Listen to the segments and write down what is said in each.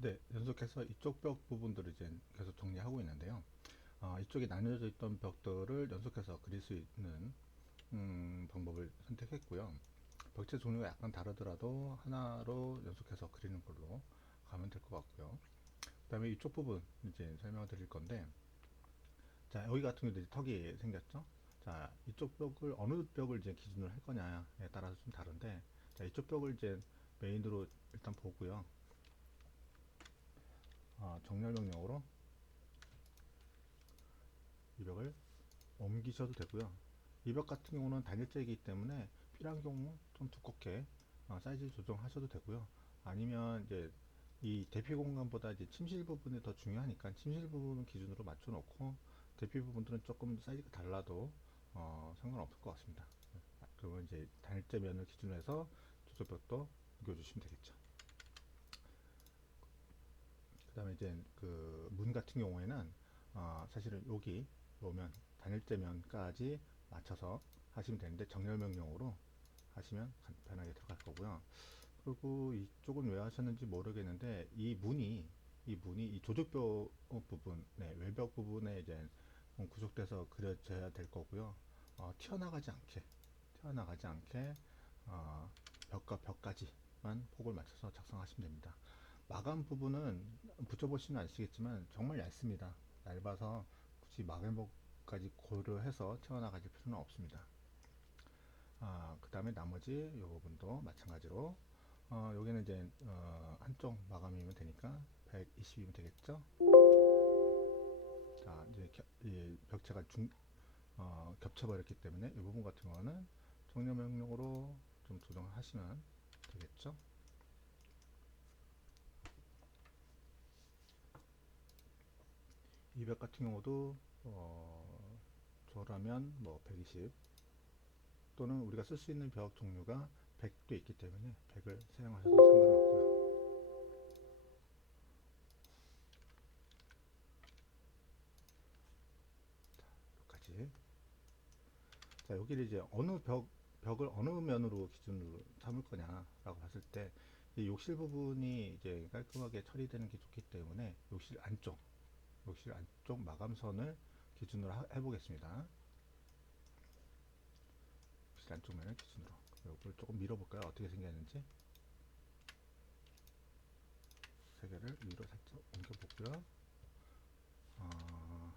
네, 연속해서 이쪽 벽 부분들을 이제 계속 정리하고 있는데요. 이쪽에 나뉘어져 있던 벽들을 연속해서 그릴 수 있는 방법을 선택했고요. 벽체 종류가 약간 다르더라도 하나로 연속해서 그리는 걸로 가면 될 것 같고요. 그 다음에 이쪽 부분 이제 설명을 드릴 건데, 자, 여기 같은 경우도 이제 턱이 생겼죠? 자, 이쪽 벽을 어느 벽을 이제 기준으로 할 거냐에 따라서 좀 다른데, 자, 이쪽 벽을 이제 메인으로 일단 보고요. 정렬 명령으로 이 벽을 옮기셔도 되고요. 이 벽 같은 경우는 단일재이기 때문에 필요한 경우 좀 두껍게 사이즈 조정하셔도 되고요. 아니면 이제 이 대피 공간보다 이제 침실 부분이 더 중요하니까 침실 부분 기준으로 맞춰 놓고 대피 부분들은 조금 사이즈가 달라도 상관없을 것 같습니다. 그러면 이제 단일재 면을 기준으로 해서 조절벽도 옮겨주시면 되겠죠. 그 다음에 이제 그 문 같은 경우에는 사실은 여기 오면 단일재면까지 맞춰서 하시면 되는데 정렬 명령으로 하시면 간편하게 들어갈 거고요. 그리고 이쪽은 왜 하셨는지 모르겠는데 이 조직벽 부분, 네, 외벽 부분에 이제 구속돼서 그려져야 될 거고요. 튀어나가지 않게 어, 벽과 벽까지만 폭을 맞춰서 작성하시면 됩니다. 마감 부분은 붙여보시면 아시겠지만 정말 얇습니다. 얇아서 굳이 마감까지 고려해서 튀어나가질 필요는 없습니다. 그 다음에 나머지 이 부분도 마찬가지로 여기는 이제 한쪽 마감이면 되니까 120이면 되겠죠. 자, 이제 이 벽체가 겹쳐버렸기 때문에 이 부분 같은 경우는 정렬 명령으로 좀 조정하시면 되겠죠. 이 벽 같은 경우도 저라면 뭐 120 또는 우리가 쓸 수 있는 벽 종류가 100도 있기 때문에 100을 사용하셔도 상관은 없고요. 여기까지. 자, 여기를 이제 벽을 어느 면으로 기준으로 삼을 거냐라고 봤을 때, 이 욕실 부분이 이제 깔끔하게 처리되는 게 좋기 때문에 욕실 안쪽 마감선을 기준으로 해보겠습니다. 욕실 안쪽 면을 기준으로. 이걸 조금 밀어볼까요? 어떻게 생겼는지. 세 개를 위로 살짝 옮겨보고요. 어,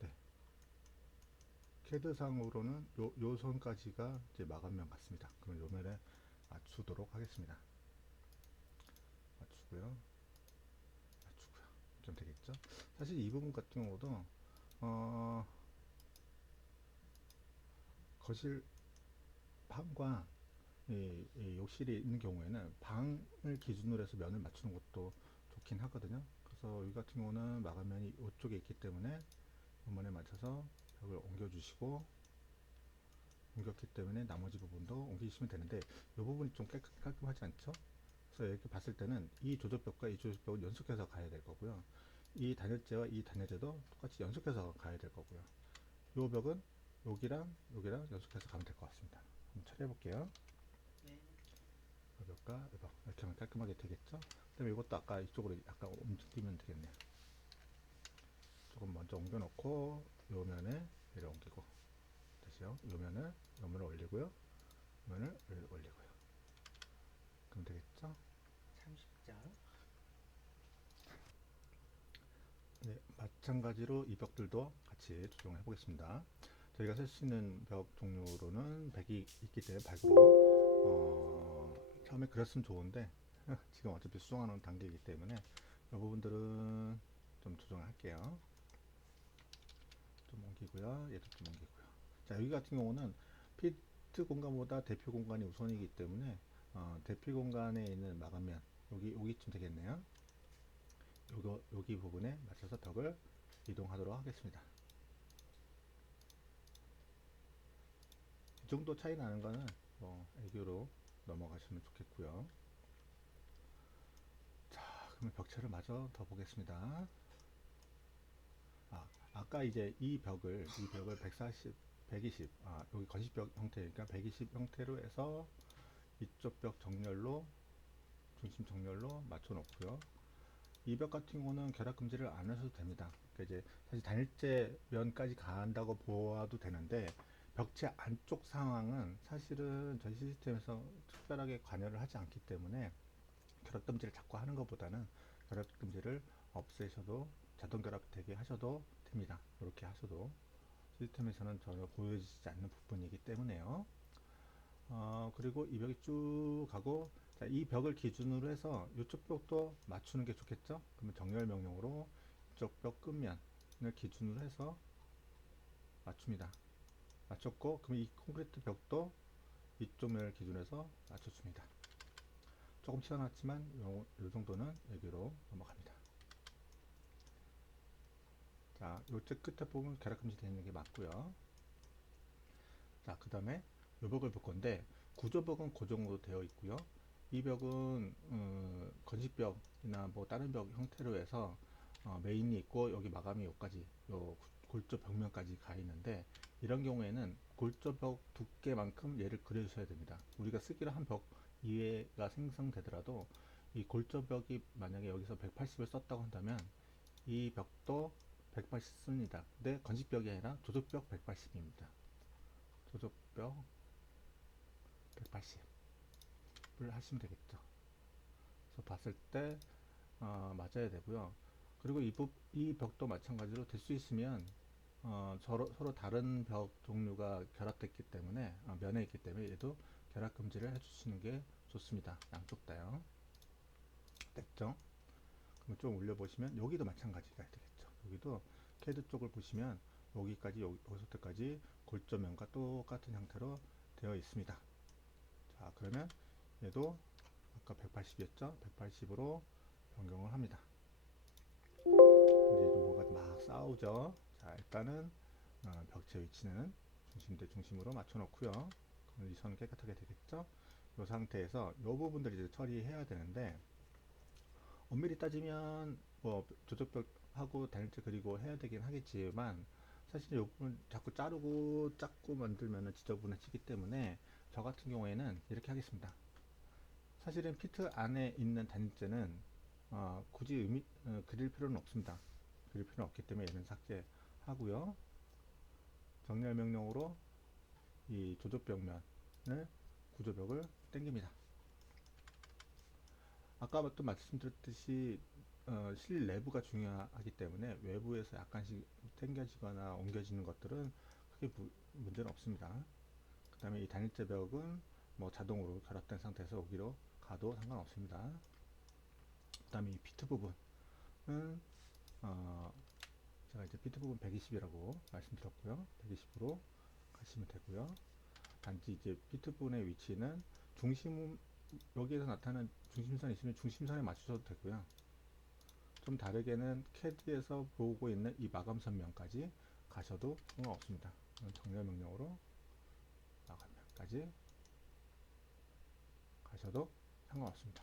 네. 캐드상으로는 요 선까지가 이제 마감면 같습니다. 그럼 요 면에 맞추도록 하겠습니다. 맞추고요. 맞추고요. 좀 되겠죠? 사실 이 부분 같은 경우도 어, 거실 방과 이 욕실이 있는 경우에는 방을 기준으로 해서 면을 맞추는 것도 좋긴 하거든요. 그래서 여기 같은 경우는 마감면이 이쪽에 있기 때문에 면에 맞춰서 벽을 옮겨주시고 옮겼기 때문에 나머지 부분도 옮기시면 되는데 이 부분이 좀 깔끔하지 않죠? 그래서 이렇게 봤을 때는 이 조절벽과 이 조절벽은 연속해서 가야 될 거고요. 이 단열재와 이 단열재도 똑같이 연속해서 가야 될 거고요. 이 벽은 여기랑 연속해서 가면 될 것 같습니다. 한번 처리해 볼게요. 네. 이 벽과 이 벽 이렇게 하면 깔끔하게 되겠죠? 그다음에 이것도 아까 이쪽으로 약간 움직이면 되겠네요. 조금 먼저 옮겨 놓고 요 면에 내려 옮기고 다시요. 요 면을 올리고요. 요 면을 올리고요. 그럼 되겠죠? 30장. 네, 마찬가지로 이 벽들도 같이 조정해 보겠습니다. 저희가 쓸 수 있는 벽 종류로는 100이 있기 때문에 100으로 처음에 그렸으면 좋은데 지금 어차피 수정하는 단계이기 때문에 이 부분들은 좀 조정을 할게요. 좀 옮기고요. 얘도 좀 옮기고요. 자, 여기 같은 경우는 피트 공간보다 대표 공간이 우선이기 때문에 대피 공간에 있는 마감면 여기쯤 되겠네요. 여기 부분에 맞춰서 벽을 이동하도록 하겠습니다. 이 정도 차이 나는 거는 뭐 애교로 넘어가시면 좋겠고요. 자, 그러면 벽체를 마저 더 보겠습니다. 아까 이제 이 벽을 140, 120, 여기 건식벽 형태니까 120 형태로 해서 이쪽 벽 정렬로 중심 정렬로 맞춰 놓고요. 이 벽 같은 경우는 결합 금지를 안 하셔도 됩니다. 그러니까 이제 사실 단일재 면까지 간다고 보아도 되는데 벽체 안쪽 상황은 사실은 저희 시스템에서 특별하게 관여를 하지 않기 때문에 결합 금지를 자꾸 하는 것보다는 결합 금지를 없애셔도 자동 결합되게 하셔도 됩니다. 이렇게 하셔도 시스템에서는 전혀 보여지지 않는 부분이기 때문에요. 그리고 이 벽이 쭉 가고, 자, 이 벽을 기준으로 해서 이쪽 벽도 맞추는 게 좋겠죠? 그러면 정렬 명령으로 이쪽 벽 끝면을 기준으로 해서 맞춥니다. 맞췄고, 그럼 이 콘크리트 벽도 이쪽 면을 기준으로 해서 맞춰줍니다. 조금 튀어나왔지만 요 정도는 여기로 넘어갑니다. 자, 요쪽 끝에 보면 결합 금지되어 있는 게 맞고요. 자, 그 다음에 요 벽을 볼 건데, 구조벽은 고정으로 되어 있고요. 이 벽은 건식벽이나 뭐 다른 벽 형태로 해서 메인이 있고 여기 마감이 여기까지 요 골조 벽면까지 가 있는데, 이런 경우에는 골조 벽 두께만큼 얘를 그려주셔야 됩니다. 우리가 쓰기로 한 벽 이해가 생성되더라도 이 골조 벽이 만약에 여기서 180을 썼다고 한다면 이 벽도 180 씁니다. 근데 건식벽이 아니라 조적벽 180입니다. 조적벽 180을 하시면 되겠죠. 그래서 봤을 때 맞아야 되고요. 그리고 이 벽도 마찬가지로 될 수 있으면 서로 다른 벽 종류가 결합됐기 때문에 면에 있기 때문에 얘도 결합 금지를 해주시는 게 좋습니다. 양쪽 다요. 됐죠? 그럼 좀 올려보시면 여기도 마찬가지가 되겠죠. 여기도 캐드 쪽을 보시면 여기까지 여기서부터까지 골조면과 똑같은 형태로 되어 있습니다. 자, 그러면 얘도 아까 180이었죠? 180으로 변경을 합니다. 이제 뭐가 막 싸우죠. 자, 일단은 벽체 위치는 중심 대 중심으로 맞춰 놓고요. 그럼 이 선은 깨끗하게 되겠죠? 이 상태에서 이 부분들을 이제 처리해야 되는데, 엄밀히 따지면 뭐 조적벽하고 단일체 그리고 해야 되긴 하겠지만, 사실 이 부분 자꾸 자르고 작고 만들면 지저분해지기 때문에 저 같은 경우에는 이렇게 하겠습니다. 사실은 피트 안에 있는 단일재는 굳이 그릴 필요는 없습니다. 그릴 필요는 없기 때문에 얘는 삭제하고요. 정렬 명령으로 이 조조벽면을 구조벽을 당깁니다. 아까 또 말씀드렸듯이 실 내부가 중요하기 때문에 외부에서 약간씩 당겨지거나 옮겨지는 것들은 크게 문제는 없습니다. 그 다음에 이 단일재 벽은 뭐 자동으로 결합된 상태에서 여기로 가도 상관없습니다. 그 다음에 이 피트 부분은 제가 이제 피트 부분 120이라고 말씀드렸고요. 120으로 가시면 되고요. 단지 이제 피트 부분의 위치는 중심, 여기에서 나타나는 중심선이 있으면 중심선에 맞추셔도 되고요. 좀 다르게는 캐드에서 보고 있는 이 마감선면까지 가셔도 상관없습니다. 정렬 명령으로 마감면까지 가셔도 상관없습니다.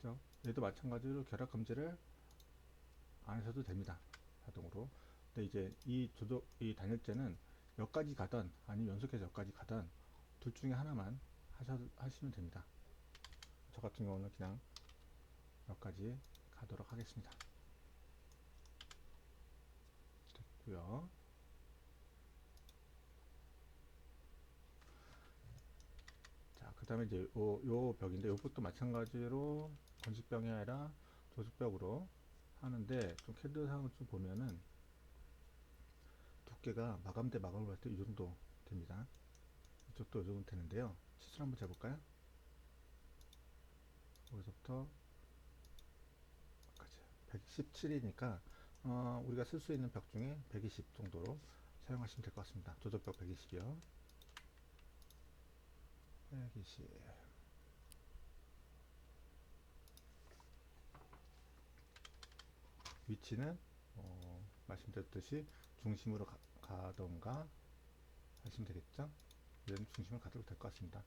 그렇죠? 얘도 마찬가지로 결합 금지를 안 하셔도 됩니다. 자동으로. 근데 이제 이 단열재는 여기까지 가든 아니면 연속해서 여기까지 가든 둘 중에 하나만 하시면 됩니다. 저 같은 경우는 그냥 여기까지 가도록 하겠습니다. 됐고요. 자, 그 다음에 이제 요 벽인데, 요것도 마찬가지로 건식벽이 아니라 조직벽으로 하는데, 좀 캐드상을 좀 보면은 두께가 마감대 마감을 봤을 때 이 정도 됩니다. 이쪽도 이 정도 되는데요. 치수를 한번 재볼까요? 여기서부터 117이니까 우리가 쓸 수 있는 벽 중에 120 정도로 사용하시면 될 것 같습니다. 조절벽 120이요. 120. 위치는 말씀드렸듯이 중심으로 가던가 하시면 되겠죠. 이런 중심을 가도 될 것 같습니다.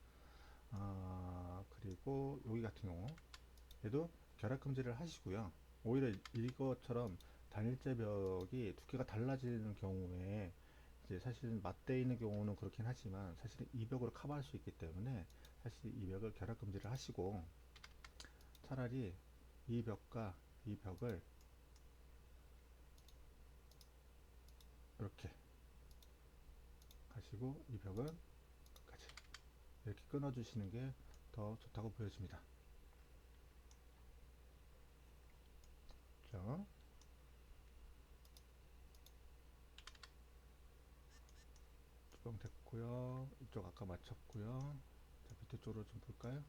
그리고 여기 같은 경우 얘도 결합 금지를 하시고요. 오히려 이것처럼 단일재 벽이 두께가 달라지는 경우에 이제 사실은 맞대 있는 경우는 그렇긴 하지만 사실은 이 벽으로 커버할 수 있기 때문에 다시 이 벽을 결합 금지를 하시고 차라리 이 벽과 이 벽을 이렇게 가시고 이 벽은 끝까지 이렇게 끊어 주시는 게 더 좋다고 보여집니다. 그렇죠? 뚜껑 됐고요. 이쪽 아까 맞췄고요. 자, 밑에 쪽으로 좀 볼까요?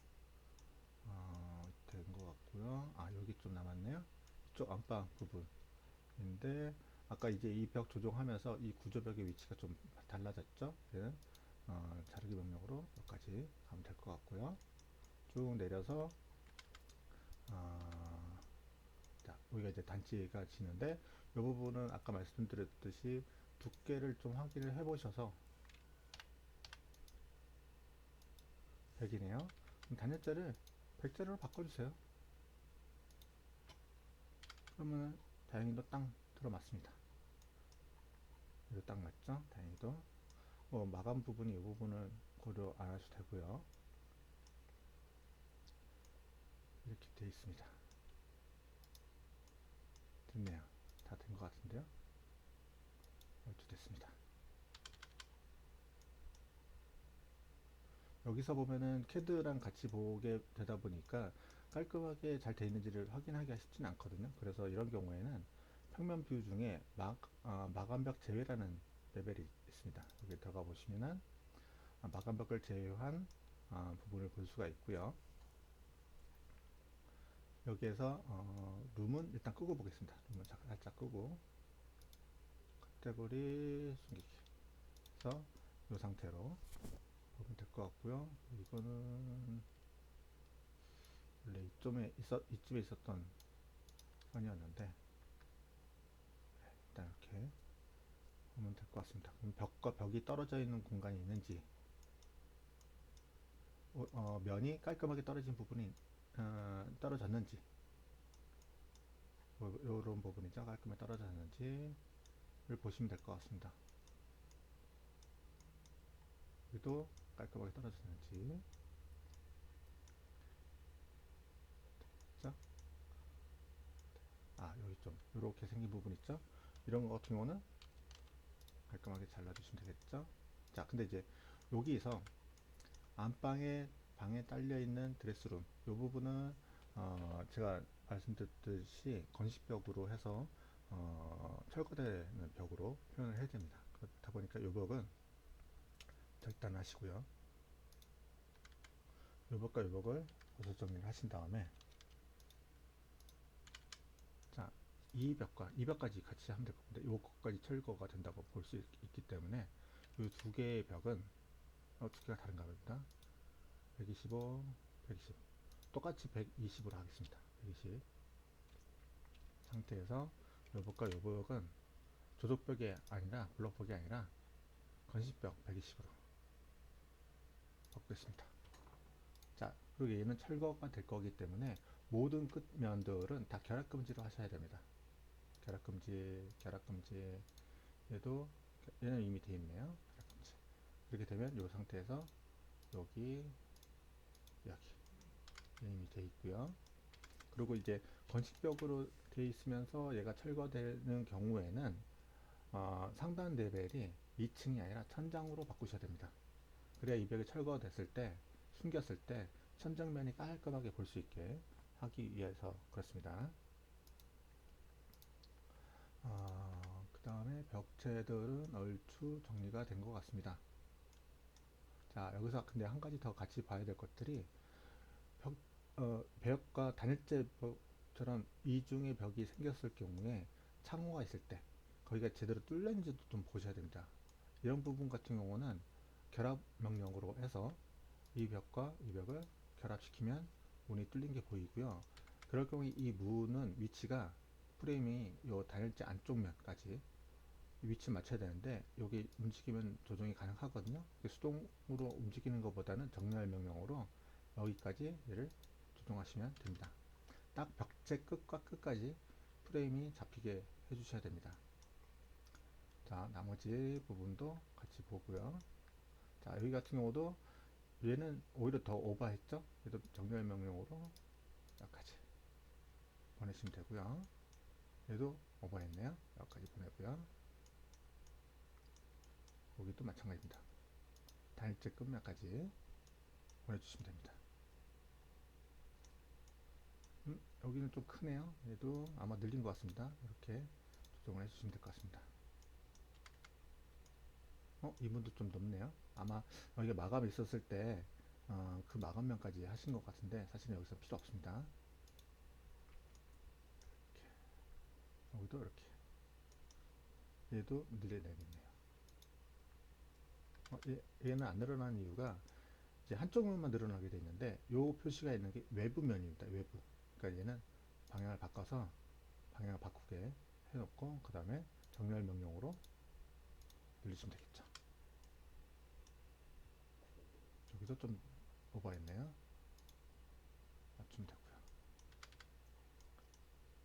된 것 같고요. 여기 좀 남았네요. 이쪽 안방 부분인데 아까 이제 이 벽 조정하면서 이 구조벽의 위치가 좀 달라졌죠? 얘는 자르기 명령으로 여기까지 가면 될 것 같고요. 쭉 내려서 어, 자, 여기가 이제 단지가 지는데 이 부분은 아까 말씀드렸듯이 두께를 좀 확인을 해 보셔서 100이네요. 그럼 단열재를 100재로 바꿔주세요. 그러면 다행히도 딱 들어맞습니다. 이거 딱 맞죠? 다행히도. 마감 부분이 이 부분은 고려 안 하셔도 되고요. 이렇게 되어 있습니다. 됐네요. 다 된 것 같은데요. 됐습니다. 여기서 보면은 CAD랑 같이 보게 되다 보니까 깔끔하게 잘 되어 있는지를 확인하기가 쉽지는 않거든요. 그래서 이런 경우에는 평면 뷰 중에 마감벽 제외라는 레벨이 있습니다. 여기 들어가 보시면은 마감벽을 제외한 부분을 볼 수가 있고요. 여기에서 룸은 일단 끄고 보겠습니다. 룸은 살짝 끄고 카테고리 숨기기 해서 이 상태로 보면 될 것 같고요. 이거는 원래 이쯤에 있었던 선이었는데 일단 이렇게 보면 될 것 같습니다. 그럼 벽과 벽이 떨어져 있는 공간이 있는지 면이 깔끔하게 떨어진 부분이 떨어졌는지 이런 부분이죠. 깔끔하게 떨어졌는지를 보시면 될 것 같습니다. 여기도 깔끔하게 떨어졌는지 그죠? 여기 좀 이렇게 생긴 부분 있죠? 이런 거 같은 경우는 깔끔하게 잘라주시면 되겠죠? 자, 근데 이제 여기서 안방에 방에 딸려 있는 드레스룸 이 부분은 제가 말씀드렸듯이 건식벽으로 해서 철거되는 벽으로 표현을 해야 됩니다. 그렇다 보니까 이 벽은 절단하시고요. 이 벽과 이 벽을 고소 정리를 하신 다음에 자, 이 벽과 이 벽까지 같이 하면 될 겁니다. 이것까지 철거가 된다고 볼 수 있기 때문에 이 두 개의 벽은 두 개가 다른가 봅니다. 125, 120 똑같이 120으로 하겠습니다. 120 상태에서 요벽과 요벽은 조속벽이 아니라 블록벽이 아니라 건식벽 120으로 바꾸겠습니다. 자, 그리고 얘는 철거가 될 거기 때문에 모든 끝면들은 다 결합금지로 하셔야 됩니다. 결합금지, 결합금지 얘도 얘는 이미 되어 있네요. 결합금지. 이렇게 되면 이 상태에서 여기 이미 되어 있고요. 그리고 이제 건식벽으로 되어 있으면서 얘가 철거되는 경우에는 상단 레벨이 2층이 아니라 천장으로 바꾸셔야 됩니다. 그래야 이 벽이 철거됐을 때 숨겼을 때 천정면이 깔끔하게 볼 수 있게 하기 위해서 그렇습니다. 그 다음에 벽체들은 얼추 정리가 된 것 같습니다. 자, 여기서 근데 한 가지 더 같이 봐야 될 것들이 벽과 단열재 벽처럼 이중의 벽이 생겼을 경우에 창호가 있을 때 거기가 제대로 뚫렸는지도 좀 보셔야 됩니다. 이런 부분 같은 경우는 결합 명령으로 해서 이 벽과 이 벽을 결합시키면 문이 뚫린 게 보이고요. 그럴 경우에 이 문은 위치가 프레임이 요 단열재 안쪽 면까지 위치 맞춰야 되는데 여기 움직이면 조정이 가능하거든요. 수동으로 움직이는 것보다는 정렬 명령으로 여기까지 얘를 조정하시면 됩니다. 딱 벽체 끝과 끝까지 프레임이 잡히게 해주셔야 됩니다. 자, 나머지 부분도 같이 보고요. 자, 여기 같은 경우도 얘는 오히려 더 오버했죠? 그래도 정렬 명령으로 여기까지 보내시면 되고요. 얘도 오버했네요. 여기까지 보내고요. 여기도 마찬가지입니다. 단일체 끝면까지 보내주시면 됩니다. 여기는 좀 크네요. 얘도 아마 늘린 것 같습니다. 이렇게 조정을 해주시면 될 것 같습니다. 이분도 좀 높네요. 아마 여기가 마감이 있었을 때 그 마감면까지 하신 것 같은데 사실은 여기서 필요 없습니다. 이렇게. 여기도 이렇게. 얘도 늘려내겠네요. 얘는 안 늘어나는 이유가 이제 한쪽 면만 늘어나게 돼 있는데 요 표시가 있는 게 외부 면입니다. 외부. 그러니까 얘는 방향을 바꿔서 방향을 바꾸게 해놓고 그 다음에 정렬 명령으로 늘리시면 되겠죠. 여기도 좀 오버했네요. 맞추면 되고요.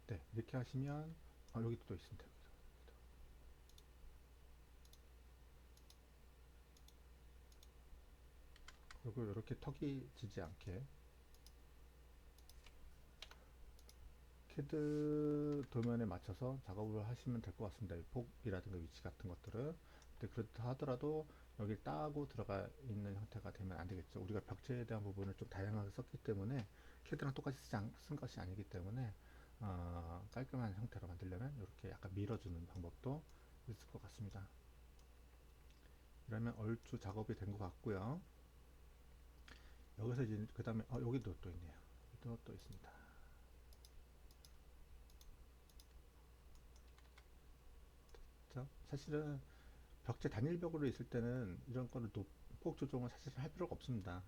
네, 이렇게 하시면 여기도 또 있습니다. 그리고 이렇게 턱이 지지 않게 캐드 도면에 맞춰서 작업을 하시면 될 것 같습니다. 폭이라든가 위치 같은 것들은. 근데 그렇다 하더라도 여기 따고 들어가 있는 형태가 되면 안 되겠죠. 우리가 벽체에 대한 부분을 좀 다양하게 썼기 때문에 캐드랑 똑같이 쓴 것이 아니기 때문에 깔끔한 형태로 만들려면 이렇게 약간 밀어주는 방법도 있을 것 같습니다. 그러면 얼추 작업이 된 것 같고요. 여기서 이제 그 다음에 여기도 또 있네요. 여기도 또 있습니다. 그렇죠? 사실은 벽체 단일벽으로 있을 때는 이런 거를 폭 조정을 사실 할 필요가 없습니다.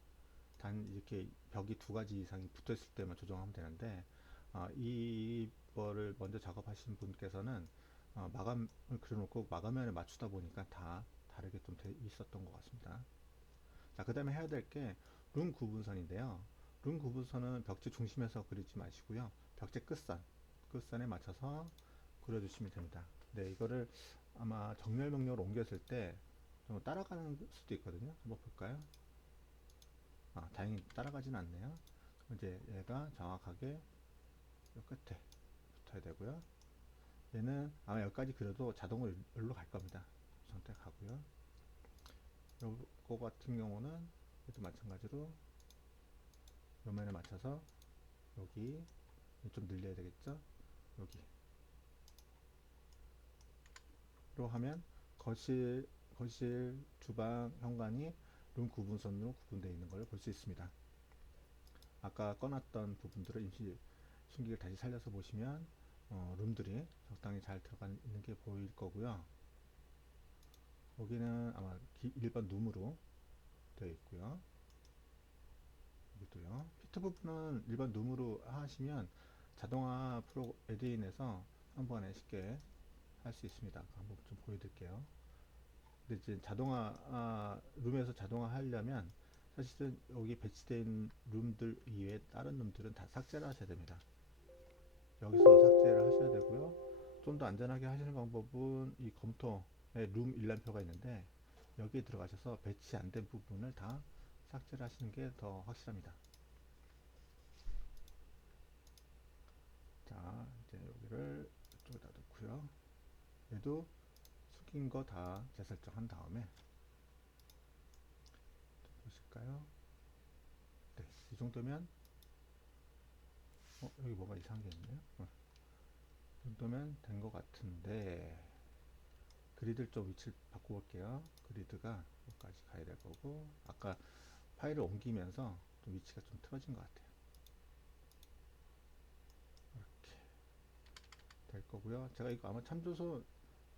단 이렇게 벽이 두 가지 이상이 붙어 있을 때만 조정하면 되는데 이거를 먼저 작업하신 분께서는 마감을 그려놓고 마감면에 맞추다 보니까 다 다르게 좀 돼 있었던 것 같습니다. 자, 그 다음에 해야 될 게 룸 구분선인데요. 룸 구분선은 벽체 중심에서 그리지 마시고요. 벽체 끝선에 맞춰서 그려주시면 됩니다. 네, 이거를 아마 정렬 명령으로 옮겼을 때 좀 따라가는 수도 있거든요. 한번 볼까요? 다행히 따라가진 않네요. 이제 얘가 정확하게 요 끝에 붙어야 되고요. 얘는 아마 여기까지 그려도 자동으로 여기로 갈 겁니다. 선택하고요. 요거 같은 경우는 얘도 마찬가지로 요면에 맞춰서 여기 좀 늘려야 되겠죠? 여기로 하면 거실, 주방, 현관이 룸 구분선으로 구분되어 있는 걸 볼 수 있습니다. 아까 꺼놨던 부분들을 임시 숨기를 다시 살려서 보시면 룸들이 적당히 잘 들어가 있는 게 보일 거고요. 여기는 아마 일반 룸으로 되어 있고요. 여기도요. 피트 부분은 일반 룸으로 하시면 자동화 프로 에드인에서 한 번에 쉽게 할 수 있습니다. 한번 좀 보여드릴게요. 근데 이제 룸에서 자동화 하려면 사실은 여기 배치된 룸들 이외에 다른 룸들은 다 삭제를 하셔야 됩니다. 여기서 삭제를 하셔야 되고요. 좀 더 안전하게 하시는 방법은 이 검토에 룸 일람표가 있는데 여기에 들어가셔서 배치 안 된 부분을 다 삭제를 하시는 게 더 확실합니다. 자, 이제 여기를 이쪽에다 놓고요. 얘도 숙인 거 다 재설정한 다음에 보실까요? 네, 이 정도면 여기 뭐가 이상한 게 있네요. 이 정도면 된 것 같은데 그리드를 좀 위치를 바꿔볼게요. 그리드가 여기까지 가야 될 거고 아까 파일을 옮기면서 좀 위치가 좀 틀어진 것 같아요. 이렇게 될 거고요. 제가 이거 아마 참조서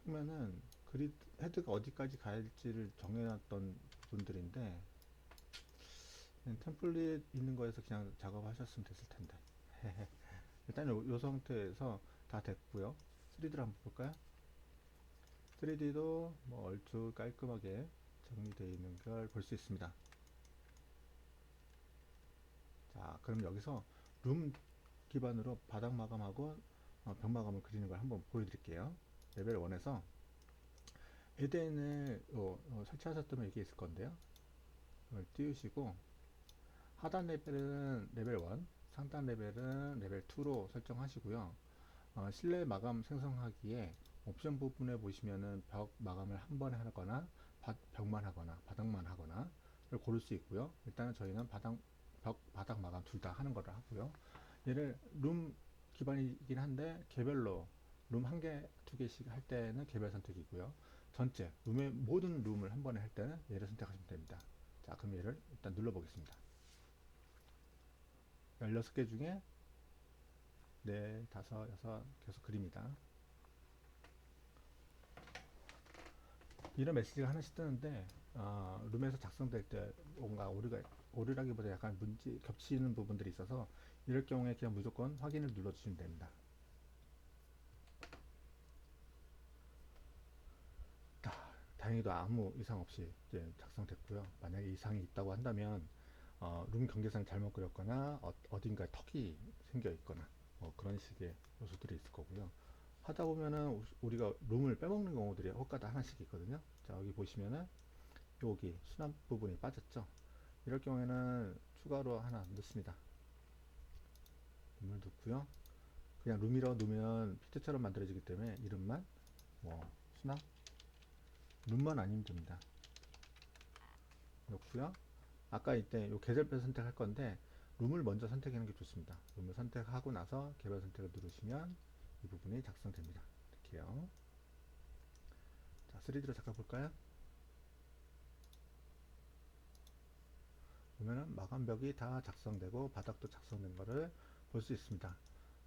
보면은 그리드 헤드가 어디까지 갈지를 정해놨던 부분들인데 그냥 템플릿 있는 거에서 그냥 작업하셨으면 됐을 텐데 일단 요 상태에서 다 됐고요. 3D를 한번 볼까요? 3D도 뭐 얼추 깔끔하게 정리되어 있는 걸 볼 수 있습니다. 자, 그럼 여기서 룸 기반으로 바닥 마감하고 벽 마감을 그리는 걸 한번 보여드릴게요. 레벨 1에서 에덴을 설치하셨다면 이게 있을 건데요. 이걸 띄우시고 하단 레벨은 레벨 1, 상단 레벨은 레벨 2로 설정하시고요. 실내 마감 생성하기에 옵션 부분에 보시면은 벽 마감을 한 번에 하거나 벽만 하거나 바닥만 하거나를 고를 수 있고요. 일단은 저희는 바닥 마감 둘 다 하는 거를 하고요. 얘를 룸 기반이긴 한데 개별로 룸 한 개, 두 개씩 할 때는 개별 선택이고요. 전체 룸의 모든 룸을 한 번에 할 때는 얘를 선택하시면 됩니다. 자, 그럼 얘를 일단 눌러 보겠습니다. 16개 중에 4, 5, 6 계속 그립니다. 이런 메시지가 하나씩 뜨는데 룸에서 작성될 때 뭔가 오류라기보다 약간 문제 겹치는 부분들이 있어서 이럴 경우에 그냥 무조건 확인을 눌러주시면 됩니다. 다행히도 아무 이상 없이 이제 작성됐고요. 만약에 이상이 있다고 한다면 룸 경계선을 잘못 그렸거나 어딘가에 턱이 생겨 있거나 뭐 그런 식의 요소들이 있을 거고요. 하다 보면은 우리가 룸을 빼먹는 경우들이 혹가다 하나씩 있거든요. 자, 여기 보시면은 여기 수납 부분이 빠졌죠. 이럴 경우에는 추가로 하나 넣습니다. 룸을 넣고요. 그냥 룸이라고 넣으면 피트처럼 만들어지기 때문에 이름만 뭐 수납 룸만 아니면 됩니다. 넣고요. 아까 이때 요 계절별 선택할 건데 룸을 먼저 선택하는 게 좋습니다. 룸을 선택하고 나서 개별 선택을 누르시면 이 부분이 작성됩니다. 이렇게요. 자, 3D로 잠깐 볼까요? 보면은 마감벽이 다 작성되고 바닥도 작성된 거를 볼 수 있습니다.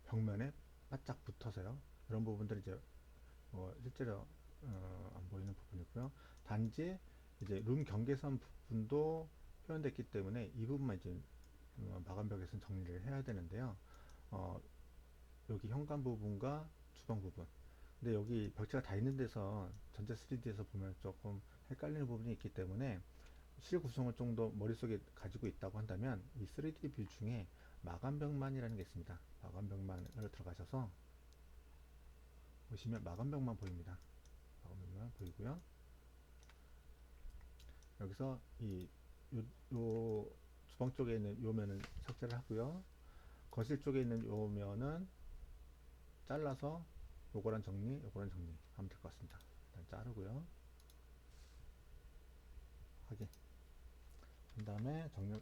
벽면에 바짝 붙어서요. 이런 부분들이 이제 실제로 안 보이는 부분이고요. 단지 이제 룸 경계선 부분도 표현됐기 때문에 이 부분만 이제 마감벽에서는 정리를 해야 되는데요. 어, 여기 현관 부분과 주방 부분. 근데 여기 벽체가 다 있는 데서 전체 3D에서 보면 조금 헷갈리는 부분이 있기 때문에 실 구성을 좀 더 머릿속에 가지고 있다고 한다면 이 3D 뷰 중에 마감벽만이라는 게 있습니다. 마감벽만으로 들어가셔서 보시면 마감벽만 보입니다. 마감벽만 보이고요. 여기서 요 주방 쪽에 있는 요 면은 삭제를 하고요. 거실 쪽에 있는 요 면은 잘라서 요거랑 정리, 요거랑 정리 하면 될 것 같습니다. 일단 자르고요. 확인. 그 다음에 정렬,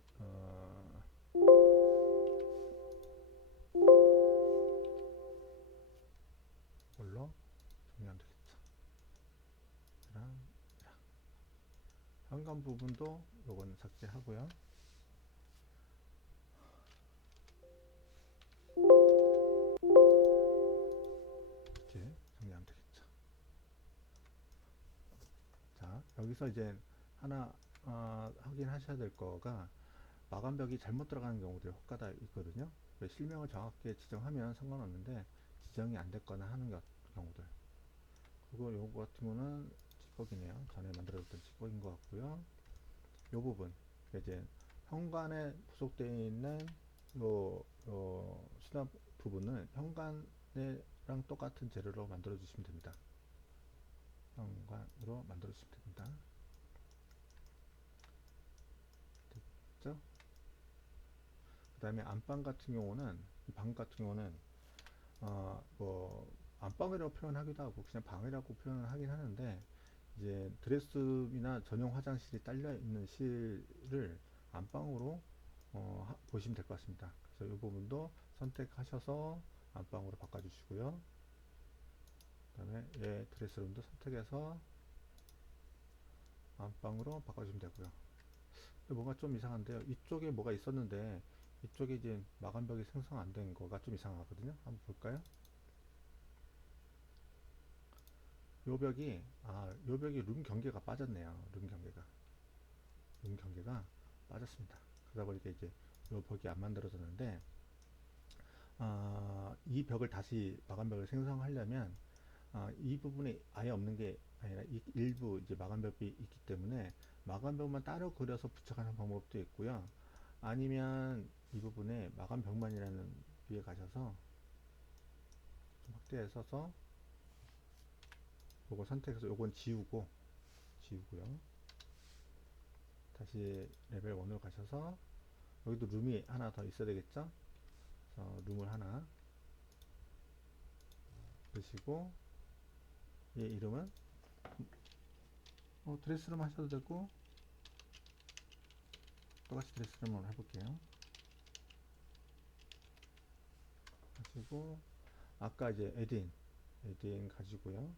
이걸로 정리하면 되겠죠. 이랑, 이랑. 현관 부분도 요거는 삭제하고요. 이렇게 정리하면 되겠죠. 자, 여기서 이제 하나 확인하셔야 될 거가 마감벽이 잘못 들어가는 경우들이 혹가다 있거든요. 실명을 정확하게 지정하면 상관없는데 지정이 안 됐거나 하는 경우들. 그리고 요거 같은 거는 찌꺼기네요. 전에 만들어졌던 찌꺼기인 것 같고요. 요 부분 이제 현관에 부속되어 있는 수납 부분은 현관이랑 똑같은 재료로 만들어 주시면 됩니다. 현관으로 만들어 주시면 됩니다. 됐죠? 그 다음에 안방 같은 경우는 이 방 같은 경우는 뭐 안방이라고 표현하기도 하고 그냥 방이라고 표현을 하긴 하는데 이제 드레스룸이나 전용 화장실이 딸려 있는 실을 안방으로 보시면 될 것 같습니다. 그래서 이 부분도 선택하셔서 안방으로 바꿔주시고요. 그 다음에 얘 드레스룸도 선택해서 안방으로 바꿔주시면 되고요. 근데 뭔가 좀 이상한데요. 이쪽에 뭐가 있었는데 이쪽에 이제 마감벽이 생성 안 된 거가 좀 이상하거든요. 한번 볼까요? 요 벽이 룸 경계가 빠졌네요. 룸 경계가 빠졌습니다. 그러다 보니까 이제 요 벽이 안 만들어졌는데, 이 벽을 다시 마감벽을 생성하려면, 이 부분이 아예 없는 게 아니라 일부 이제 마감벽이 있기 때문에 마감벽만 따로 그려서 부착하는 방법도 있고요. 아니면 이 부분에 마감벽만이라는 뷰에 가셔서 좀 확대해서 요거 선택해서 요건 지우고요. 다시 레벨 1으로 가셔서 여기도 룸이 하나 더 있어야 되겠죠? 룸을 하나 넣으시고, 얘 이름은 드레스룸 하셔도 되고, 똑같이 드레스룸으로 해볼게요. 하시고, 아까 이제 에딘 가지고요.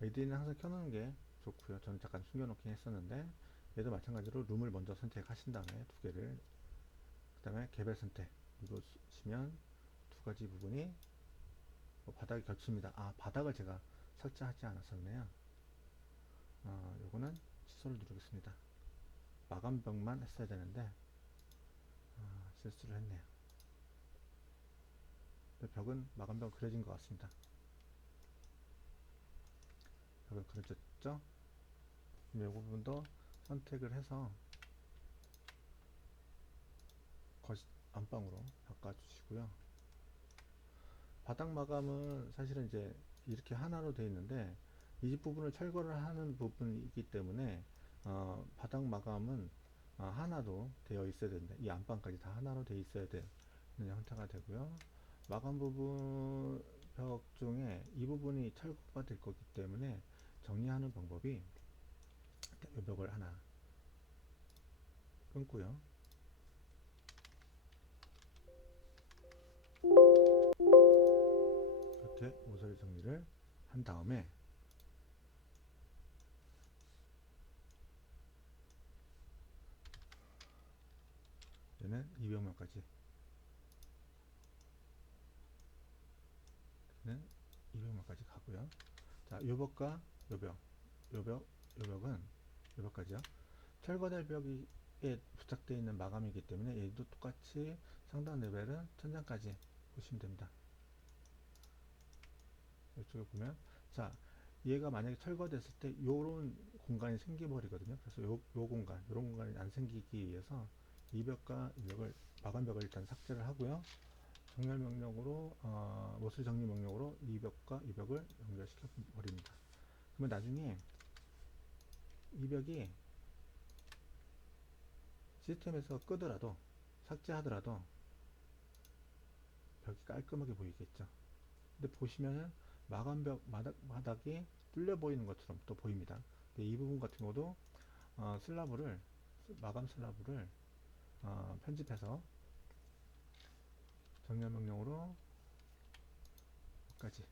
에딘은 항상 켜놓는 게 좋고요. 저는 잠깐 숨겨놓긴 했었는데, 얘도 마찬가지로 룸을 먼저 선택하신 다음에 두 개를, 그 다음에 개별 선택 누르시면 두 가지 부분이 바닥이 겹칩니다. 바닥을 제가 설치하지 않았었네요. 요거는 취소를 누르겠습니다. 마감벽만 했어야 되는데 실수를 했네요. 벽은 마감벽 그려진 것 같습니다. 벽은 그려졌죠? 이 부분도 선택을 해서 안방으로 바꿔주시고요. 바닥 마감은 사실은 이제 이렇게 하나로 되어 있는데 이 집 부분을 철거를 하는 부분이기 때문에 바닥 마감은 하나로 되어 있어야 된다. 이 안방까지 다 하나로 되어 있어야 되는 형태가 되고요. 마감 부분 벽 중에 이 부분이 철거가 될 거기 때문에 정리하는 방법이 이 벽을 하나 끊고요. 이렇게 모서리 정리를 한 다음에 얘는 200명까지 얘는 200명까지 가고요. 자, 요 벽과 요 벽, 요 벽은 요 벽까지요. 철거될 벽에 부착되어 있는 마감이기 때문에 얘도 똑같이 상단 레벨은 천장까지 보시면 됩니다. 이쪽에 보면 자, 얘가 만약에 철거됐을 때 요런 공간이 생겨버리거든요. 그래서 요 공간, 요런 공간이 안 생기기 위해서 이 벽과 이 벽을 마감벽을 일단 삭제를 하고요. 정렬 명령으로 모서리 정리 명령으로 이 벽과 이 벽을 연결시켜 버립니다. 그러면 나중에 이 벽이 시스템에서 끄더라도 삭제하더라도 벽이 깔끔하게 보이겠죠. 근데 보시면은 마감벽 바닥이 뚫려 보이는 것처럼 또 보입니다. 근데 이 부분 같은 경우도 슬라브를 마감 슬라브를 편집해서 정렬 명령으로 여기까지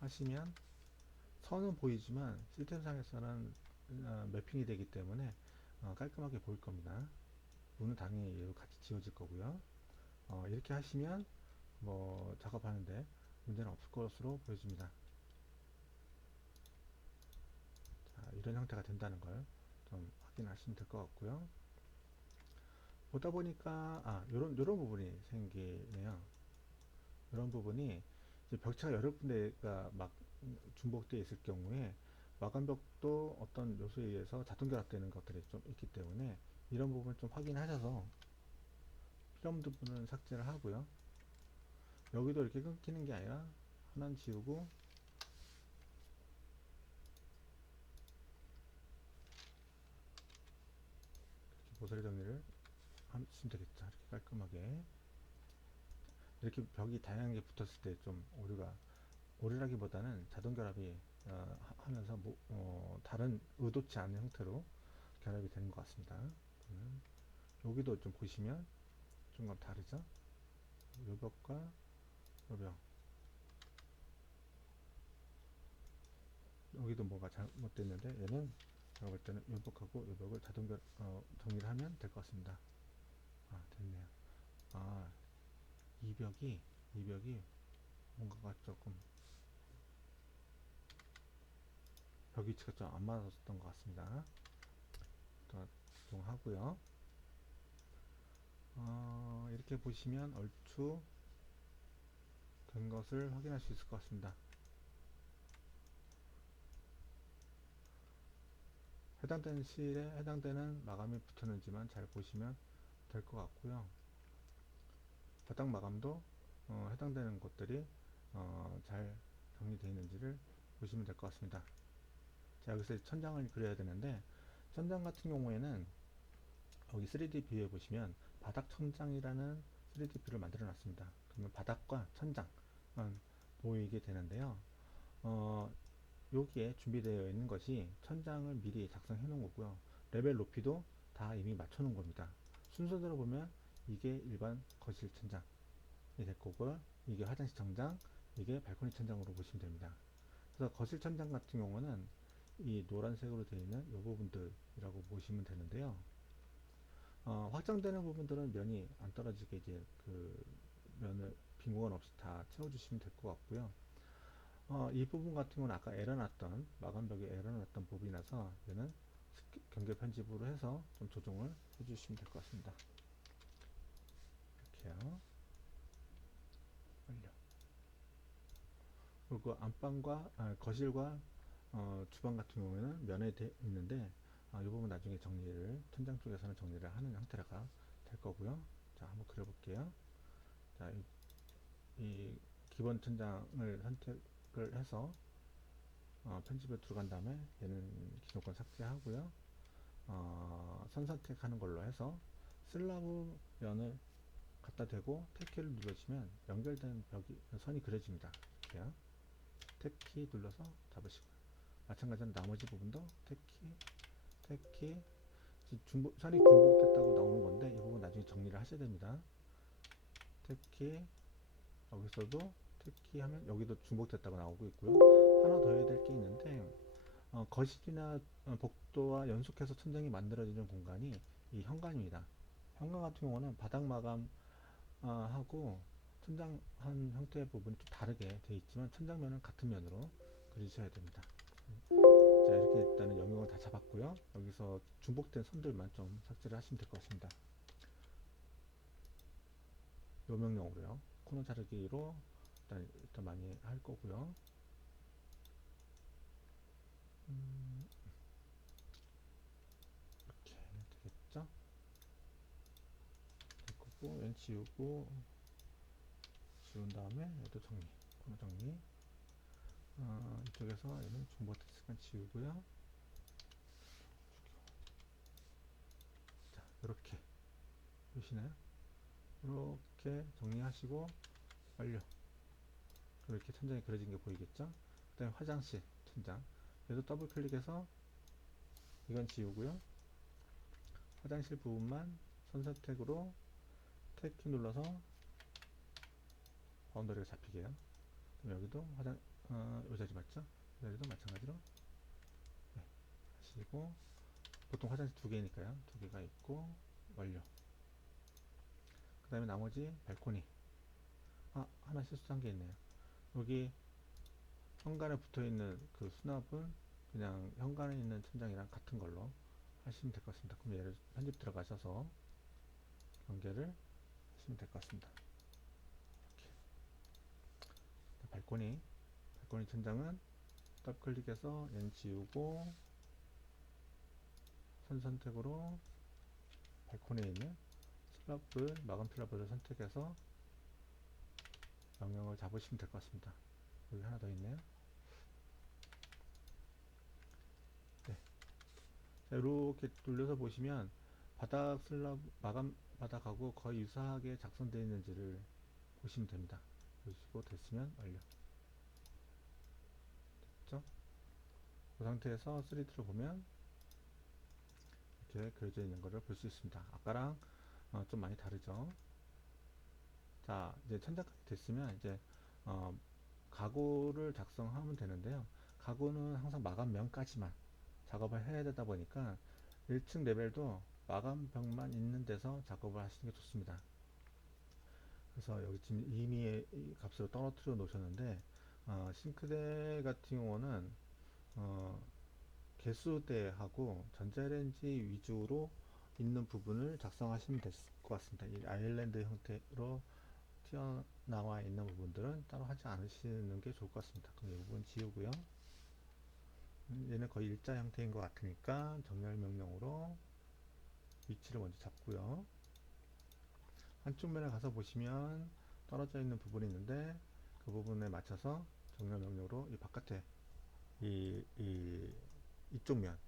하시면 선은 보이지만 시스템상에서는 매핑이 되기 때문에 깔끔하게 보일 겁니다. 문은 당연히 같이 지워질 거고요. 이렇게 하시면 뭐 작업하는데 문제는 없을 것으로 보여집니다. 자, 이런 형태가 된다는 걸 좀 확인하시면 될 것 같고요. 보다 보니까 요런 부분이 생기네요. 이런 부분이 이제 벽체가 여러 군데가 막 중복되어 있을 경우에 마감벽도 어떤 요소에 의해서 자동 결합되는 것들이 좀 있기 때문에 이런 부분을 좀 확인하셔서 필요없는 부분은 삭제를 하고요. 여기도 이렇게 끊기는 게 아니라 하나는 지우고 모서리 정리를 하면 되겠죠. 이렇게 깔끔하게 이렇게 벽이 다양하게 붙었을 때 좀 오류라기보다는 자동 결합이 하면서 다른 의도치 않은 형태로 결합이 되는 것 같습니다. 여기도 좀 보시면 좀 다르죠? 요 벽과 요 벽, 여기도 뭐가 잘못됐는데 얘는 제가 볼 때는 요 벽하고 요 벽을 자동 정리를 하면 될 것 같습니다. 됐네요. 아, 이 벽이 뭔가가 조금 벽 위치가 좀 안 맞았던 것 같습니다. 또 조정하고요. 이렇게 보시면 얼추 된 것을 확인할 수 있을 것 같습니다. 해당되는 실에 해당되는 마감이 붙었는지만 잘 보시면 될 것 같고요. 바닥 마감도 해당되는 곳들이 잘 정리되어 있는지를 보시면 될 것 같습니다. 자, 여기서 천장을 그려야 되는데 천장 같은 경우에는 여기 3D 뷰에 보시면 바닥 천장이라는 3D 뷰를 만들어 놨습니다. 그러면 바닥과 천장 보이게 되는데요. 어, 여기에 준비되어 있는 것이 천장을 미리 작성해 놓은 거고요. 레벨 높이도 다 이미 맞춰 놓은 겁니다. 순서대로 보면 이게 일반 거실 천장이 될 거고요. 이게 화장실 천장, 이게 발코니 천장으로 보시면 됩니다. 그래서 거실 천장 같은 경우는 이 노란색으로 되어 있는 이 부분들이라고 보시면 되는데요. 확장되는 부분들은 면이 안 떨어지게 이제 그 면을 빈 공간 없이 다 채워주시면 될 것 같고요. 이 부분 같은 경우는 아까 에러 났던 마감벽에 에러 났던 부분이라서 얘는 경계 편집으로 해서 좀 조정을 해주시면 될 것 같습니다. 이렇게요. 완료. 그리고 안방과 거실과 주방 같은 경우에는 면에 있는데 이 부분 나중에 정리를 천장 쪽에서는 정리를 하는 형태가 될 거고요. 자, 한번 그려볼게요. 자, 이 기본 천장을 선택을 해서 편집에 들어간 다음에 얘는 기존 건 삭제하고요. 선 선택하는 걸로 해서 슬라브 면을 갖다 대고 탭키를 눌러주시면 연결된 선이 그려집니다. 이렇게요. 탭키 눌러서 잡으시고요. 마찬가지로 나머지 부분도 탭키 선이 중복됐다고 나오는 건데 이 부분 나중에 정리를 하셔야 됩니다. 탭키 여기서도 탭키 하면 여기도 중복됐다고 나오고 있고요. 하나 더 해야 될 게 있는데 거실이나 복도와 연속해서 천장이 만들어지는 공간이 이 현관입니다. 현관 같은 경우는 바닥 마감 하고 천장 한 형태의 부분이 좀 다르게 되어 있지만 천장면은 같은 면으로 그리셔야 됩니다. 자, 이렇게 일단은 영역을 다 잡았고요. 여기서 중복된 선들만 좀 삭제를 하시면 될 것 같습니다. 요 명령으로요. 코너 자르기로 일단 많이 할 거고요. 이렇게 되겠죠? 될 거고, 얘는 지운 다음에 얘도 정리, 코너 정리. 이쪽에서 얘는 중복됐으니까 지우고요. 자, 이렇게 보시나요? 이렇게 정리하시고 완료. 이렇게 천장이 그려진 게 보이겠죠? 그 다음에 화장실 천장. 얘도 더블 클릭해서 이건 지우고요. 화장실 부분만 선택으로 탭키 눌러서 바운더리가 잡히게 해요. 그럼 여기도 요 자리 맞죠? 이 자리도 마찬가지로 네, 하시고 보통 화장실 두 개니까요. 두 개가 있고 완료. 그 다음에 나머지 발코니. 하나 실수한 게 있네요. 여기 현관에 붙어 있는 그 수납은 그냥 현관에 있는 천장이랑 같은 걸로 하시면 될 것 같습니다. 그럼 얘를 편집 들어가셔서 연결을 하시면 될 것 같습니다. 이렇게 발코니 천장은 더블 클릭해서 얘는 지우고 선 선택으로 발코니에 있는 마감 슬랍을 선택해서 영역을 잡으시면 될 것 같습니다. 여기 하나 더 있네요. 네. 자, 이렇게 돌려서 보시면 바닥 슬랍 마감 바닥하고 거의 유사하게 작성되어 있는지를 보시면 됩니다. 보시고 됐으면 완료. 됐죠? 그 상태에서 3D로 보면 이렇게 그려져 있는 것을 볼 수 있습니다. 아까랑 좀 많이 다르죠? 자, 이제 천장까지 됐으면 이제 가구를 작성하면 되는데요. 가구는 항상 마감면까지만 작업을 해야 되다 보니까 1층 레벨도 마감벽만 있는 데서 작업을 하시는 게 좋습니다. 그래서 여기 지금 이미 값으로 떨어뜨려 놓으셨는데 싱크대 같은 경우는 어, 개수대하고 전자레인지 위주로 있는 부분을 작성하시면 될 것 같습니다. 이 아일랜드 형태로 튀어나와 있는 부분들은 따로 하지 않으시는 게 좋을 것 같습니다. 그럼 이 부분 지우고요. 얘는 거의 일자 형태인 것 같으니까 정렬 명령으로 위치를 먼저 잡고요. 한쪽 면에 가서 보시면 떨어져 있는 부분이 있는데 그 부분에 맞춰서 정렬 명령으로 이 바깥에 이쪽 면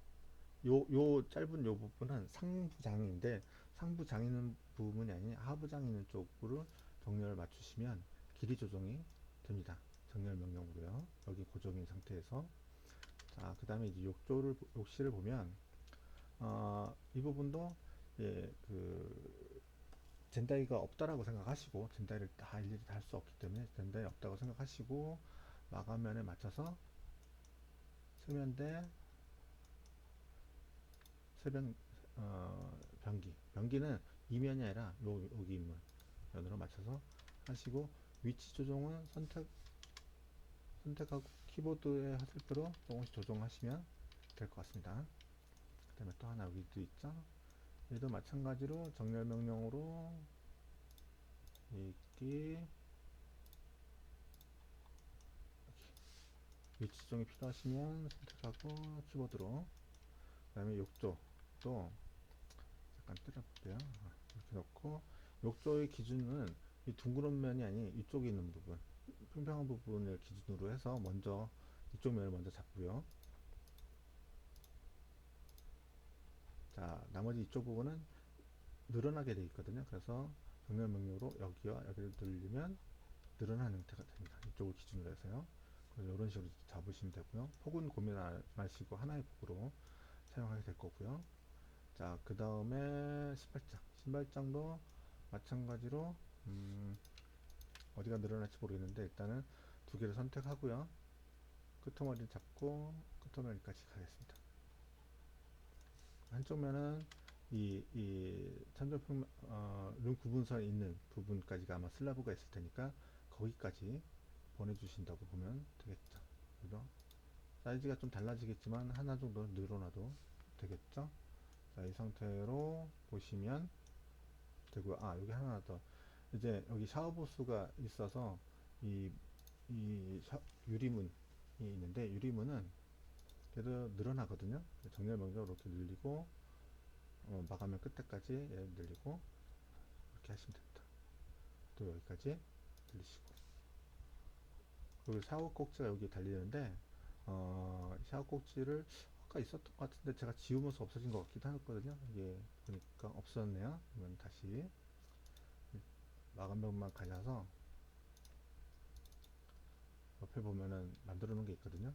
요 짧은 요 부분은 상부장인데 상부장 있는 부분이 아닌 하부장 있는 쪽으로 정렬을 맞추시면 길이 조정이 됩니다. 정렬 명령으로요. 여기 고정인 상태에서 자, 그 다음에 이제 욕실을 보면 이 부분도 예, 젠다이가 없다라고 생각하시고 젠다이를 다 일일이 다 할 수 없기 때문에 젠다이 없다고 생각하시고 마감면에 맞춰서 세면대 세변 변기는 이면이 아니라 여기 있는 면으로 맞춰서 하시고 위치 조정은 선택하고 키보드의 화살표로 조금씩 조정하시면 될 것 같습니다. 그 다음에 또 하나 여기도 있죠. 얘도 마찬가지로 정렬 명령으로 읽기 위치 조정이 필요하시면 선택하고 키보드로 그 다음에 욕조도 잠깐 때려볼게요. 이렇게 넣고 욕조의 기준은 이 둥그런 면이 아닌 이쪽에 있는 부분 평평한 부분을 기준으로 해서 먼저 이쪽 면을 먼저 잡고요. 자, 나머지 이쪽 부분은 늘어나게 되어 있거든요. 그래서 정렬 명령으로 여기와 여기를 늘리면 늘어나는 형태가 됩니다. 이쪽을 기준으로 해서요. 그래서 이런 식으로 잡으시면 되고요. 폭은 고민 마시고 하나의 폭으로 사용하게 될 거고요. 자, 그 다음에 신발장도 마찬가지로 어디가 늘어날지 모르겠는데 일단은 두 개를 선택하고요. 끄트머리를 잡고 끄트머리까지 가겠습니다. 한쪽 면은 천정평 룸 구분선이 있는 부분까지가 아마 슬라브가 있을 테니까 거기까지 보내주신다고 보면 되겠죠. 그죠? 사이즈가 좀 달라지겠지만 하나 정도 늘어나도 되겠죠. 자, 이 상태로 보시면 되고요. 여기 하나 더. 이제 여기 샤워 부스가 있어서 이, 유리문이 있는데 유리문은 그래도 늘어나거든요. 정렬 명령으로 이렇게 늘리고 마감면 끝에까지 늘리고 이렇게 하시면 됩니다. 또 여기까지 늘리시고 그리고 샤워 꼭지가 여기 달리는데 샤워 꼭지를 아까 있었던 것 같은데 제가 지우면서 없어진 것 같기도 하거든요. 이게 보니까 없었네요. 그러면 다시 마감면만 가져서 옆에 보면은 만들어 놓은 게 있거든요.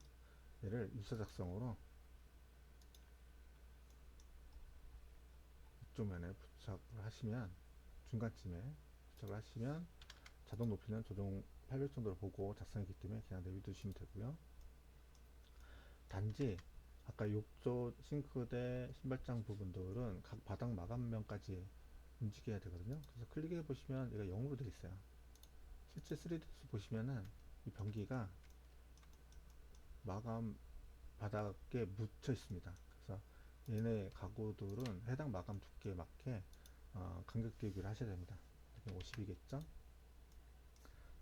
얘를 유사 작성으로 이쪽 면에 부착을 하시면 중간쯤에 부착을 하시면 자동 높이는 조정 800 정도로 보고 작성했기 때문에 그냥 내비두시면 되고요. 단지 아까 욕조, 싱크대, 신발장 부분들은 각 바닥 마감면까지 움직여야 되거든요. 그래서 클릭해 보시면 얘가 0으로 되어 있어요. 실제 3D에서 보시면은 이 변기가 마감 바닥에 묻혀 있습니다. 그래서 얘네 가구들은 해당 마감 두께에 맞게 간격 대비를 하셔야 됩니다. 50이겠죠?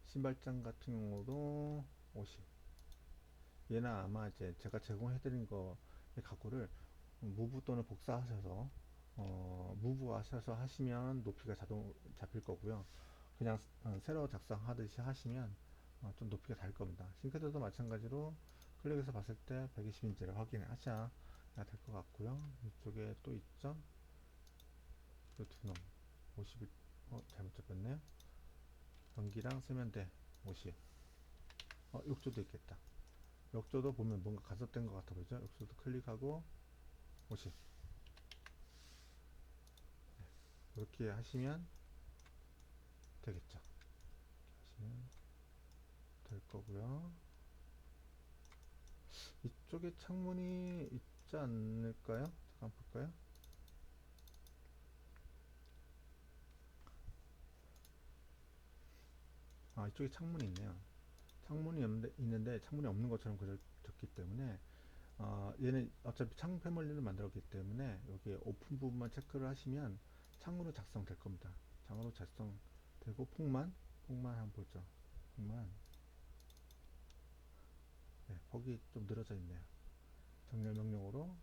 신발장 같은 경우도 50. 얘는 아마 이제 제가 제공해드린 거 가구를 무브 또는 복사하셔서 무브하셔서 하시면 높이가 자동 잡힐 거고요. 그냥 새로 작성하듯이 하시면 좀 높이가 다를 겁니다. 싱크대도 마찬가지로 클릭해서 봤을 때 120인치를 확인하셔야 될 것 같고요. 이쪽에 또 있죠. 이 두 놈 50일 잘못 잡혔네요. 변기랑 세면대 50. 욕조도 있겠다. 욕조도 보면 뭔가 가섭된 것 같아 보이죠. 욕조도 클릭하고 50. 이렇게 하시면 되겠죠. 이렇게 하시면 될 거고요. 이쪽에 창문이 있지 않을까요? 잠깐 볼까요? 이쪽에 창문이 있네요. 있는데 창문이 없는 것처럼 그려졌기 때문에 얘는 어차피 창 패널리를 만들었기 때문에 여기 오픈 부분만 체크를 하시면 창으로 작성될 겁니다. 창으로 작성되고 폭만 한번 보죠. 폭만 네, 폭이 좀 늘어져 있네요. 정렬 명령으로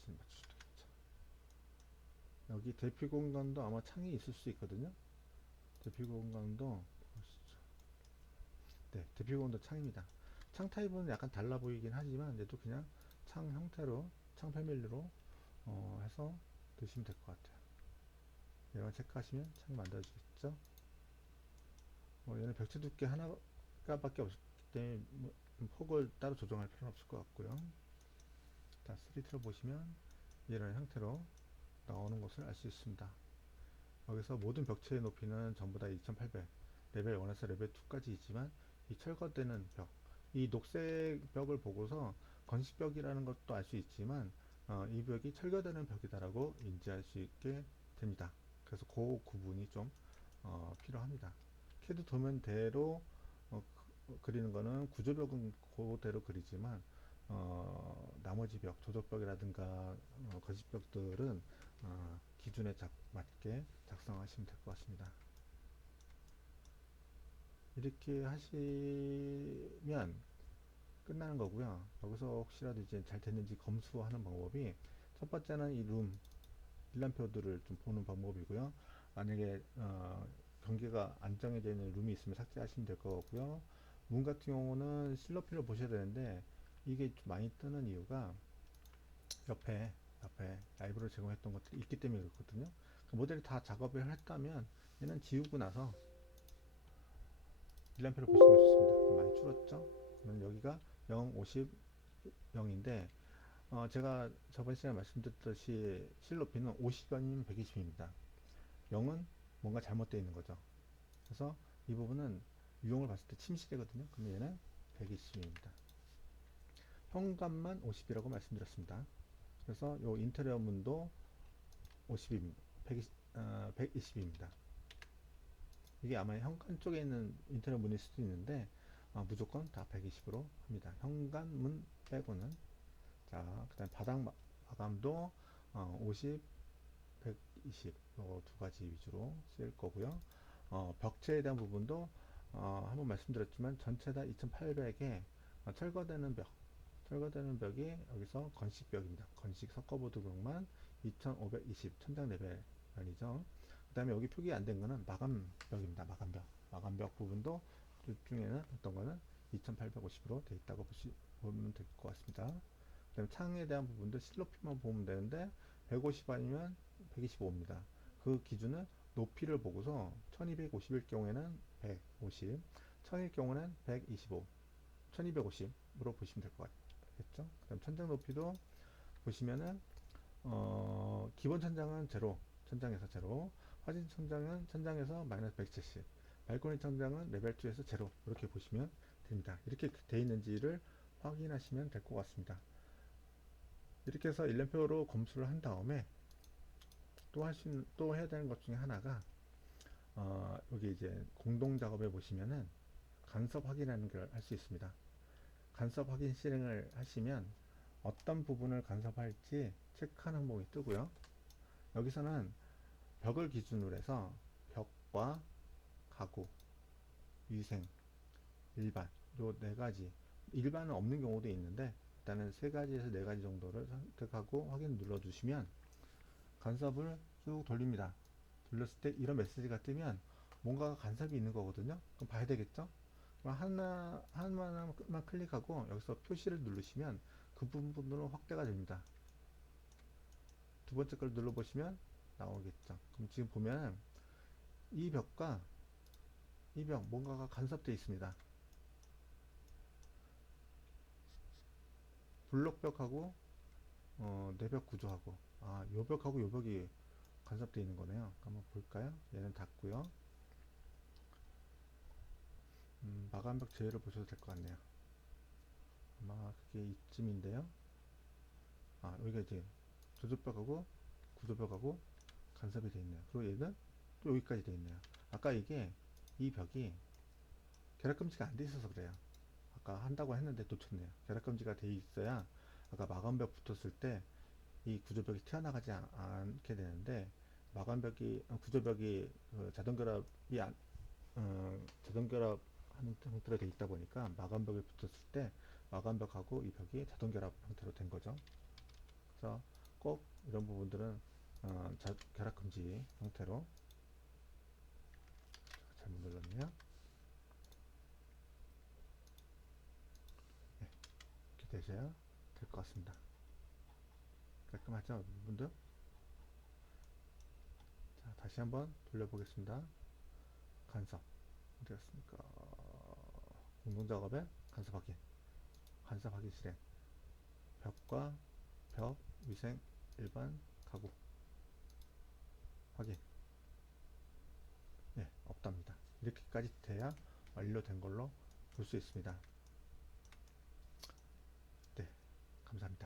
지금 맞추셔도 되겠죠. 여기 대피 공간도 아마 창이 있을 수 있거든요. 대피 공간도 보시죠. 네, 대피 공간도 창입니다. 창 타입은 약간 달라 보이긴 하지만 얘도 그냥 창 형태로 창 패밀리로 해서 두시면 될 것 같아요. 이런 거 체크하시면 창이 만들어지겠죠. 얘는 벽체 두께 하나밖에 없기 때문에 폭을 따로 조정할 필요는 없을 것 같고요. 자, 3T를 보시면 이런 형태로 나오는 것을 알 수 있습니다. 여기서 모든 벽체의 높이는 전부 다 2800, 레벨 1에서 레벨 2까지 있지만 이 철거되는 벽, 이 녹색 벽을 보고서 건식벽이라는 것도 알 수 있지만 이 벽이 철거되는 벽이다라고 인지할 수 있게 됩니다. 그래서 그 구분이 좀 필요합니다. 캐드 도면대로 그리는 거는 구조벽은 그대로 그리지만 나머지 벽, 조적벽이라든가 거짓벽들은 기준에 맞게 작성하시면 될 것 같습니다. 이렇게 하시면 끝나는 거고요. 여기서 혹시라도 이제 잘 됐는지 검수하는 방법이 첫 번째는 이 일람표들을 좀 보는 방법이고요. 만약에 경계가 안 정해져 있는 룸이 있으면 삭제하시면 될 거고요. 문 같은 경우는 실로피를 보셔야 되는데 이게 좀 많이 뜨는 이유가 옆에 라이브로 제공했던 것들이 있기 때문에 그렇거든요. 그 모델이 다 작업을 했다면 얘는 지우고 나서 일람표를 보시는 게 좋습니다. 많이 줄었죠? 그러면 여기가 0, 50, 0인데 제가 저번 시간에 말씀드렸듯이 실 높이는 50아니면 120입니다. 0은 뭔가 잘못되어 있는 거죠. 그래서 이 부분은 유형을 봤을 때 침실이거든요. 그러면 얘는 120입니다. 현관만 50이라고 말씀드렸습니다. 그래서 요 인테리어 문도 50입니다. 120입니다. 이게 아마 현관 쪽에 있는 인테리어 문일 수도 있는데 무조건 다 120으로 합니다. 현관문 빼고는. 자, 그 다음에 바닥 마감도 50, 120, 요 두 가지 위주로 쓰일 거고요. 벽체에 대한 부분도 한번 말씀드렸지만 전체 다 2800에 철거되는 벽이 여기서 건식벽입니다. 건식 석가보드 벽만 2520 천장 레벨이죠. 그 다음에 여기 표기 안 된 거는 마감벽입니다. 마감벽 부분도 둘 중에는 어떤 거는 2850으로 되어 있다고 보면 될 것 같습니다. 그 다음에 창에 대한 부분도 실높이만 보면 되는데 150 아니면 125입니다. 그 기준은 높이를 보고서 1250일 경우에는 150, 1000일 경우는 125, 1250으로 보시면 될 것 같겠죠. 그 다음 천장 높이도 보시면은 기본 천장은 제로, 천장에서 제로, 화진 천장은 천장에서 마이너스 170, 발코니 천장은 레벨 2에서 제로, 이렇게 보시면 됩니다. 이렇게 되어 있는지를 확인하시면 될 것 같습니다. 이렇게 해서 일련표로 검수를 한 다음에 또 해야 되는 것 중에 하나가 여기 이제 공동 작업에 보시면은 간섭 확인하는 걸 할 수 있습니다. 간섭 확인 실행을 하시면 어떤 부분을 간섭할지 체크하는 항목이 뜨고요. 여기서는 벽을 기준으로 해서 벽과 가구, 위생, 일반 요 네 가지, 일반은 없는 경우도 있는데 일단은 세 가지에서 네 가지 정도를 선택하고 확인 눌러 주시면 간섭을 쭉 돌립니다. 돌렸을 때 이런 메시지가 뜨면 뭔가가 간섭이 있는 거거든요. 그럼 봐야 되겠죠? 그럼 하나만 클릭하고 여기서 표시를 누르시면 그 부분으로 확대가 됩니다. 두 번째 걸 눌러보시면 나오겠죠. 그럼 지금 보면 이 벽과 이 벽 뭔가가 간섭되어 있습니다. 블록벽하고 내벽 구조하고 요 벽하고 요 벽이 간섭되어 있는 거네요. 한번 볼까요? 얘는 닫고요. 마감벽 제외를 보셔도 될 것 같네요. 아마 그게 이쯤인데요. 여기가 이제 조조벽하고 구조벽하고 간섭이 되어 있네요. 그리고 얘는 또 여기까지 되어 있네요. 아까 이 벽이 결합금지가 안 돼 있어서 그래요. 아까 한다고 했는데 놓쳤네요. 결합금지가 돼 있어야 아까 마감벽 붙었을 때 이 구조벽이 튀어나가지 않게 되는데 구조벽이 자동 결합이 자동 결합하는 형태로 되어 있다 보니까 마감벽에 붙었을 때 마감벽하고 이 벽이 자동 결합 형태로 된 거죠. 그래서 꼭 이런 부분들은 결합 금지 형태로. 잘못 눌렀네요. 네, 이렇게 되셔야 될 것 같습니다. 깔끔하죠, 분들? 자, 다시 한번 돌려보겠습니다. 간섭 어디 갔습니까? 공동작업에 간섭 확인, 간섭 확인 실행, 벽과 벽 위생 일반 가구 확인. 네, 없답니다. 이렇게까지 돼야 완료된 걸로 볼 수 있습니다. 네, 감사합니다.